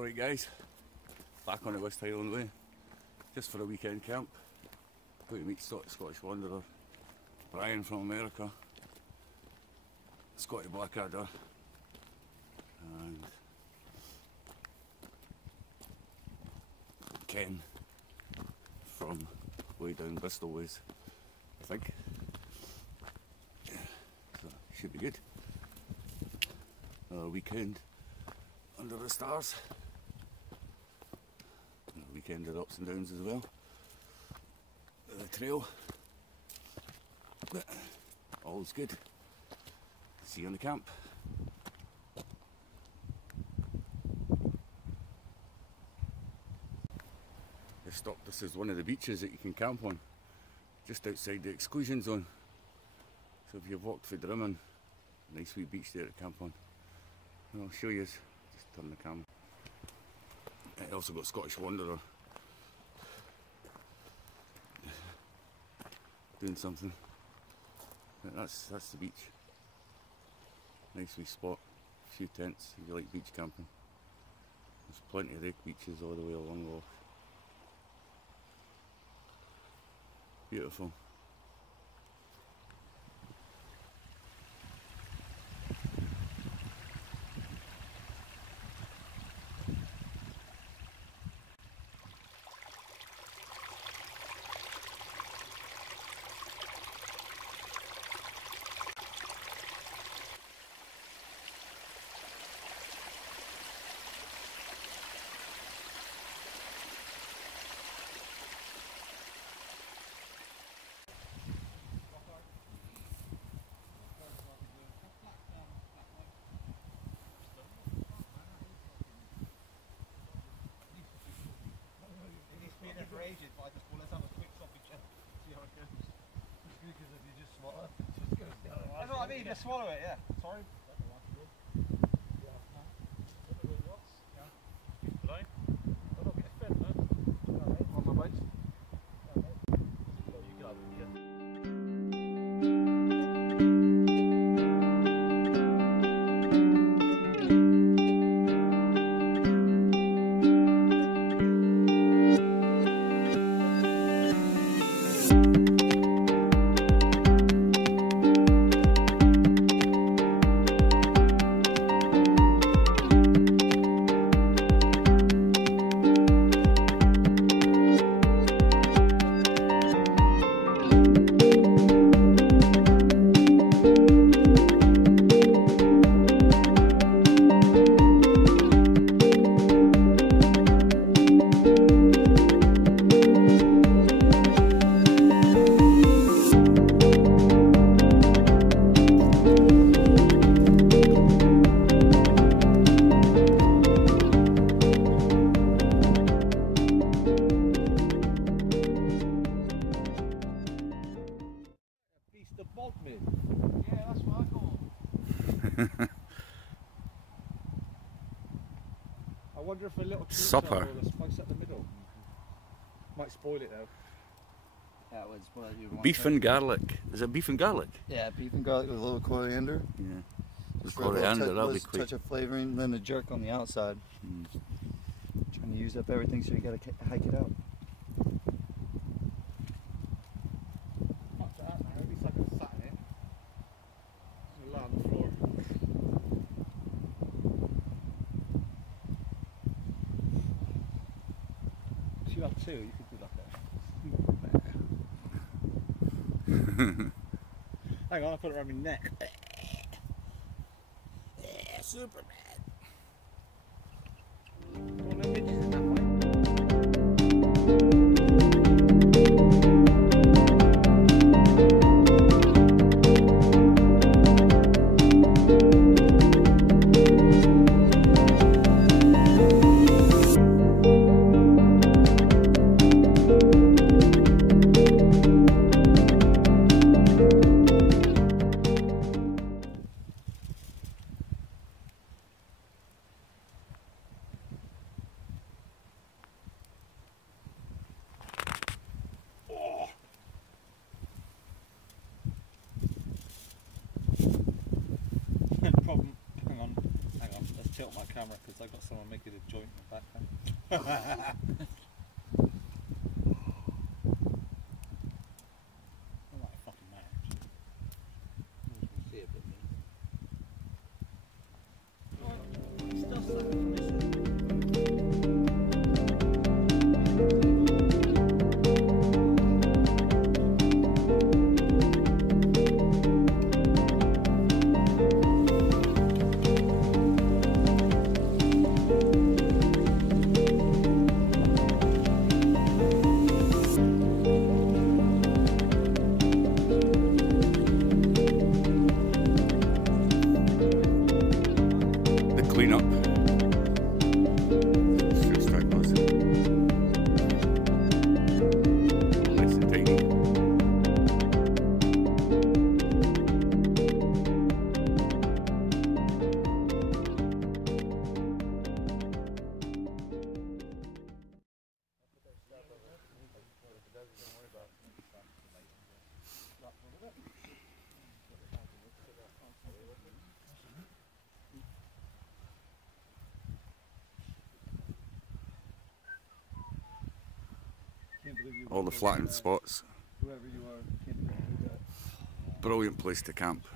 Alright guys, back on the West Highland Way, just for a weekend camp. Going to meet Scottish wanderer Brian from America, Scotty Blackadder, and Ken from way down Bristol ways, I think. So should be good. Another weekend under the stars. Another weekend of ups and downs as well. The trail, but all's good. See you on the camp. This is one of the beaches that you can camp on, just outside the exclusion zone. So if you've walked through Drimmen, nice wee beach there to camp on. And I'll show you, just turn the camera. I also got Scottish Wanderer doing something. But that's the beach. Nice wee spot, a few tents if you like beach camping. There's plenty of rake beaches all the way along the Loch. Beautiful. But I just want let's have a quick stopping check. See how it goes. It's good because if you just swallow it, it just goes down. That's what I mean, just swallow it, yeah. Sorry. Yeah, that's what I call. I wonder if a little supper or a spice at the middle might spoil it though. That would spoil you. Beef and garlic. Is it beef and garlic? Yeah, beef and garlic with a little coriander. Yeah. With For coriander, that'll be a quick. touch of flavoring, then the jerk on the outside. Trying to use up everything, so you gotta hike it out. Much of that now, at least I can sat in it. Just lay on the floor. If you had two, you could do like a hang on, I put it around my neck. Yeah, Superman. Well, no midges in that way. got my camera because I've got someone making a joint in the background. I'm like a fucking man. You can see a bit clean up. It's just like this. Nice and tidy. All the flattened spots. Whoever you are, can't believe you did that. Brilliant place to camp.